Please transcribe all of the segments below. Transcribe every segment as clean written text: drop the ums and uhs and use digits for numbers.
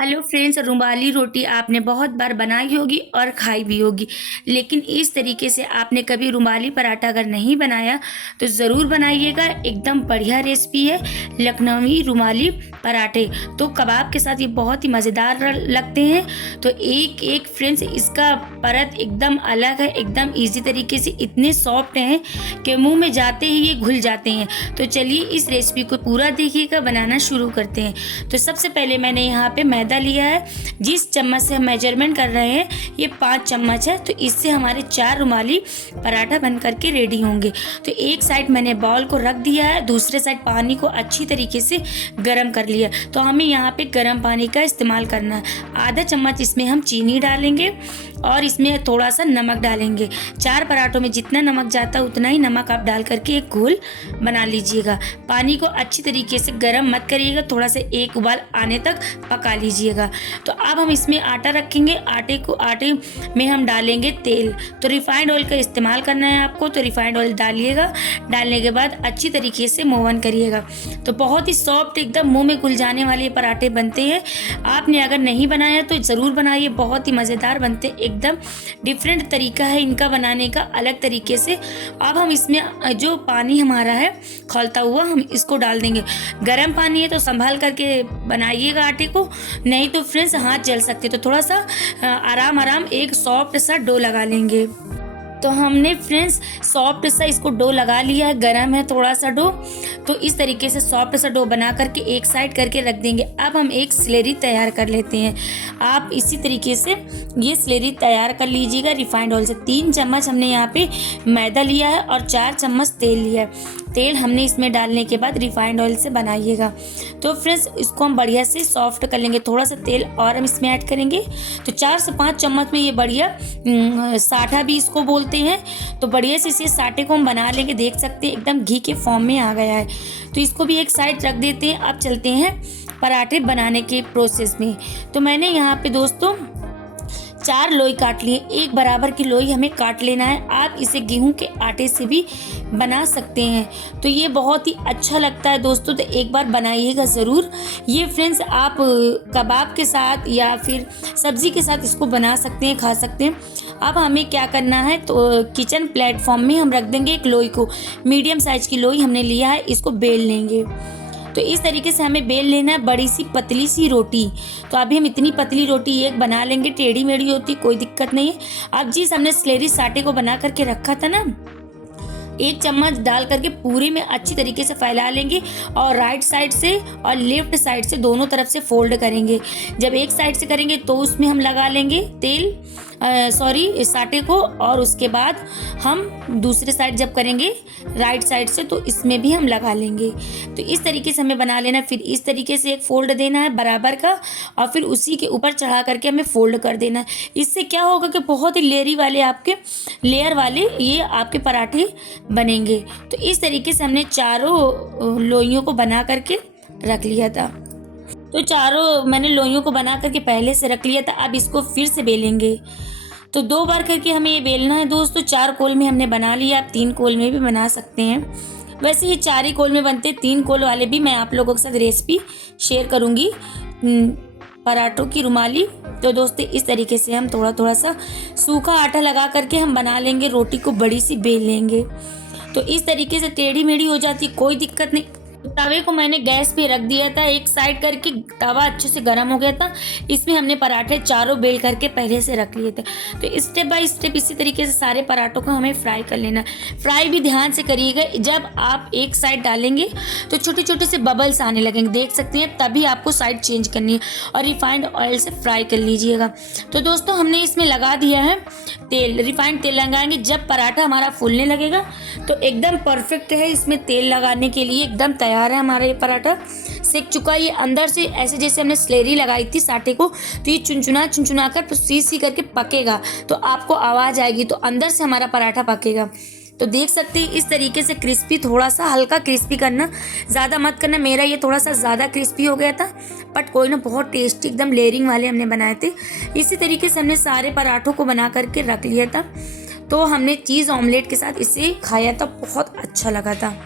Hello friends, रुमाली रोटी आपने बहुत बार बनाई होगी और खाई भी होगी, लेकिन इस तरीके से आपने कभी रुमाली पराठा अगर नहीं बनाया तो ज़रूर बनाइएगा। एकदम बढ़िया रेसिपी है लखनवी रुमाली पराठे। तो कबाब के साथ ये बहुत ही मज़ेदार लगते हैं। तो एक एक फ्रेंड्स इसका परत एकदम अलग है, एकदम इजी तरीके से इतने सॉफ्ट हैं कि मुंह में जाते ही ये घुल जाते हैं। तो चलिए इस रेसिपी को पूरा देखिएगा, बनाना शुरू करते हैं। तो सबसे पहले मैंने यहाँ पे मैदा लिया है। जिस चम्मच से हम मेजरमेंट कर रहे हैं ये 5 चम्मच है, तो इससे हमारे 4 रुमाली पराठा बन करके रेडी होंगे। तो एक साइड मैंने बॉल को रख दिया है, दूसरे साइड पानी को अच्छी तरीके से गर्म कर लिया। तो हमें यहाँ पे गर्म पानी का इस्तेमाल करना है। आधा चम्मच इसमें हम चीनी डालेंगे और इसमें थोड़ा सा नमक डालेंगे। 4 पराठों में जितना नमक जाता है उतना ही नमक आप डाल करके एक घोल बना लीजिएगा। पानी को अच्छी तरीके से गर्म मत करिएगा, थोड़ा सा एक उबाल आने तक पका लीजिएगा। तो अब हम इसमें आटा रखेंगे। आटे में हम डालेंगे तेल। तो रिफाइंड ऑयल का इस्तेमाल करना है आपको, तो रिफाइंड ऑयल डालिएगा। डालने के बाद अच्छी तरीके से मोवन करिएगा। तो बहुत ही सॉफ्ट एकदम मुंह में घुल जाने वाले पराठे बनते हैं। आपने अगर नहीं बनाया तो ज़रूर बनाइए, बहुत ही मज़ेदार बनते हैं। एकदम डिफरेंट तरीका है इनका बनाने का, अलग तरीके से। अब हम इसमें जो पानी हमारा है खौलता हुआ हम इसको डाल देंगे। गर्म पानी है तो संभाल करके बनाइएगा आटे को, नहीं तो फ्रेंड्स हाथ जल सकते। तो थोड़ा सा आराम एक सॉफ्ट सा डो लगा लेंगे। तो हमने फ्रेंड्स सॉफ्ट सा इसको डो लगा लिया है, गरम है थोड़ा सा डो। तो इस तरीके से सॉफ्ट सा डो बना करके एक साइड करके रख देंगे। अब हम एक स्लेरी तैयार कर लेते हैं। आप इसी तरीके से ये स्लेरी तैयार कर लीजिएगा रिफाइंड ऑयल से। 3 चम्मच हमने यहाँ पे मैदा लिया है और 4 चम्मच तेल लिया है। तेल हमने इसमें डालने के बाद रिफाइंड ऑयल से बनाइएगा। तो फ्रेंड्स इसको हम बढ़िया से सॉफ्ट कर लेंगे। थोड़ा सा तेल और हम इसमें ऐड करेंगे। तो 4 से 5 चम्मच में ये बढ़िया साठा भी इसको बोलते हैं। तो बढ़िया से इसे साठे को हम बना लेंगे। देख सकते हैं एकदम घी के फॉर्म में आ गया है। तो इसको भी एक साइड रख देते हैं। अब चलते हैं पराठे बनाने के प्रोसेस में। तो मैंने यहाँ पे दोस्तों 4 लोई काट लिए। एक बराबर की लोई हमें काट लेना है। आप इसे गेहूं के आटे से भी बना सकते हैं, तो ये बहुत ही अच्छा लगता है दोस्तों। तो एक बार बनाइएगा ज़रूर। ये फ्रेंड्स आप कबाब के साथ या फिर सब्ज़ी के साथ इसको बना सकते हैं, खा सकते हैं। अब हमें क्या करना है, तो किचन प्लेटफॉर्म में हम रख देंगे एक लोई को। मीडियम साइज़ की लोई हमने लिया है, इसको बेल लेंगे। तो इस तरीके से हमें बेल लेना है बड़ी सी पतली सी रोटी। तो अभी हम इतनी पतली रोटी एक बना लेंगे। टेढ़ी मेढ़ी होती कोई दिक्कत नहीं है। अब जिस हमने स्लेरी साटे को बना करके रखा था ना, 1 चम्मच डाल करके पूरी में अच्छी तरीके से फैला लेंगे और राइट साइड से और लेफ्ट साइड से दोनों तरफ से फोल्ड करेंगे। जब एक साइड से करेंगे तो उसमें हम लगा लेंगे तेल साटे को, और उसके बाद हम दूसरे साइड जब करेंगे राइट साइड से तो इसमें भी हम लगा लेंगे। तो इस तरीके से हमें बना लेना। फिर इस तरीके से एक फोल्ड देना है बराबर का और फिर उसी के ऊपर चढ़ा करके हमें फोल्ड कर देना है। इससे क्या होगा कि बहुत ही लेयर वाले ये आपके पराठे बनेंगे। तो इस तरीके से हमने चारों लोइयों को बना करके रख लिया था। तो चारों मैंने लोइयों को बना करके पहले से रख लिया था। अब इसको फिर से बेलेंगे। तो 2 बार करके हमें ये बेलना है दोस्तों। 4 कोल में हमने बना लिया, आप 3 कोल में भी बना सकते हैं। वैसे ये 4 ही कोल में बनते, 3 कोल वाले भी मैं आप लोगों के साथ रेसिपी शेयर करूँगी पराठों की रुमाली। तो दोस्तों इस तरीके से हम थोड़ा सा सूखा आटा लगा करके हम बना लेंगे। रोटी को बड़ी सी बेल लेंगे। तो इस तरीके से टेढ़ी मेढ़ी हो जाती, कोई दिक्कत नहीं। तवे को मैंने गैस पे रख दिया था, एक साइड करके तवा अच्छे से गर्म हो गया था। इसमें हमने पराठे चारों बेल करके पहले से रख लिए थे। तो स्टेप बाय स्टेप इसी तरीके से सारे पराठों को हमें फ्राई कर लेना। फ्राई भी ध्यान से करिएगा। जब आप एक साइड डालेंगे तो छोटे छोटे से बबल्स आने लगेंगे, देख सकते हैं, तभी आपको साइड चेंज करनी है और रिफाइंड ऑयल से फ्राई कर लीजिएगा। तो दोस्तों हमने इसमें लगा दिया है तेल, रिफाइंड तेल लगाएंगे। जब पराठा हमारा फूलने लगेगा तो एकदम परफेक्ट है इसमें तेल लगाने के लिए, एकदम तैयार है हमारा ये पराठा। सेक चुका ये अंदर से, ऐसे जैसे हमने स्लेरी लगाई थी साटे को, तो ये चुनचुना कर सी करके पकेगा। तो आपको आवाज़ आएगी, तो अंदर से हमारा पराठा पकेगा। तो देख सकते हैं इस तरीके से क्रिस्पी, थोड़ा सा हल्का क्रिस्पी करना, ज़्यादा मत करना। मेरा ये थोड़ा सा ज़्यादा क्रिस्पी हो गया था, बट कोई ना, बहुत टेस्टी एकदम लेयरिंग वाले हमने बनाए थे। इसी तरीके से हमने सारे पराठों को बना करके रख लिया था। तो हमने चीज़ ऑमलेट के साथ इसे खाया था, बहुत अच्छा लगा था।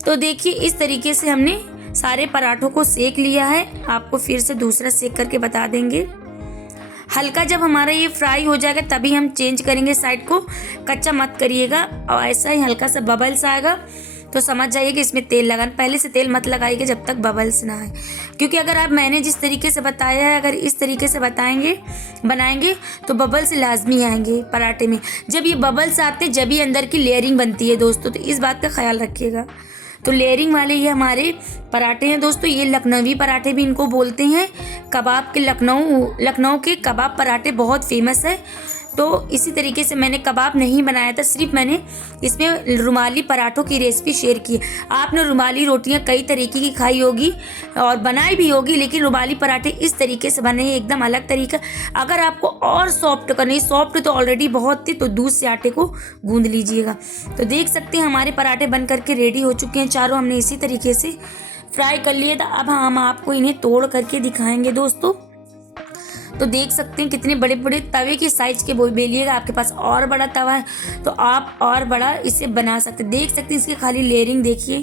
तो देखिए इस तरीके से हमने सारे पराठों को सेक लिया है, आपको फिर से दूसरा सेक करके बता देंगे। हल्का जब हमारा ये फ्राई हो जाएगा तभी हम चेंज करेंगे साइड को, कच्चा मत करिएगा। और ऐसा ही हल्का सा बबल्स आएगा तो समझ जाइए कि इसमें तेल लगाना, पहले से तेल मत लगाइएगा जब तक बबल्स ना आए, क्योंकि अगर आप मैंने जिस तरीके से बताया है अगर इस तरीके से बनाएंगे तो बबल्स लाजमी आएंगे पराठे में। जब ये बबल्स आते जब ही अंदर की लेयरिंग बनती है दोस्तों, तो इस बात का ख्याल रखिएगा। तो लेयरिंग वाले ये हमारे पराठे हैं दोस्तों। ये लखनवी पराठे भी इनको बोलते हैं। कबाब के लखनऊ के कबाब पराठे बहुत फेमस है। तो इसी तरीके से मैंने कबाब नहीं बनाया था, सिर्फ मैंने इसमें रुमाली पराठों की रेसिपी शेयर की। आपने रुमाली रोटियां कई तरीके की खाई होगी और बनाई भी होगी, लेकिन रुमाली पराठे इस तरीके से बने हैं, एकदम अलग तरीका। अगर आपको और सॉफ्ट करनी, सॉफ्ट तो ऑलरेडी बहुत थी, तो दूध से आटे को गूंद लीजिएगा। तो देख सकते हैं हमारे पराठे बन करके रेडी हो चुके हैं। चारों हमने इसी तरीके से फ्राई कर लिए था। अब हम आपको इन्हें तोड़ करके दिखाएंगे दोस्तों। तो देख सकते हैं कितने बड़े बड़े तवे के साइज के बेलिएगा। आपके पास और बड़ा तवा है तो आप और बड़ा इसे बना सकते हैं। देख सकते हैं इसकी खाली लेयरिंग देखिए,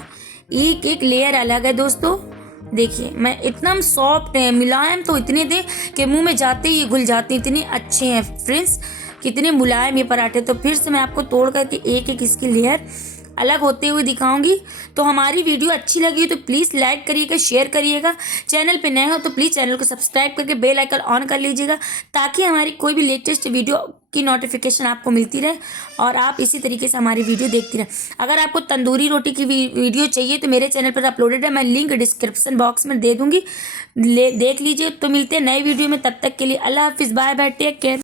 एक एक लेयर अलग है दोस्तों। देखिए मैं इतना सॉफ्ट है, मुलायम तो इतने थे कि मुंह में जाते ही घुल जाते हैं, इतने अच्छे हैं फ्रेंड्स, कितने मुलायम ये पराठे। तो फिर से मैं आपको तोड़ करके एक एक इसकी लेयर अलग होते हुए दिखाऊंगी। तो हमारी वीडियो अच्छी लगी तो प्लीज़ लाइक करिएगा, शेयर करिएगा। चैनल पे नए हो तो प्लीज़ चैनल को सब्सक्राइब करके बेल आइकन ऑन कर लीजिएगा, ताकि हमारी कोई भी लेटेस्ट वीडियो की नोटिफिकेशन आपको मिलती रहे और आप इसी तरीके से हमारी वीडियो देखती रहें। अगर आपको तंदूरी रोटी की वीडियो चाहिए तो मेरे चैनल पर अपलोडेड है, मैं लिंक डिस्क्रिप्शन बॉक्स में दे दूँगी, देख लीजिए। तो मिलते हैं नए वीडियो में, तब तक के लिए अल्लाह हाफिज़, बाय बाय, टेक केयर।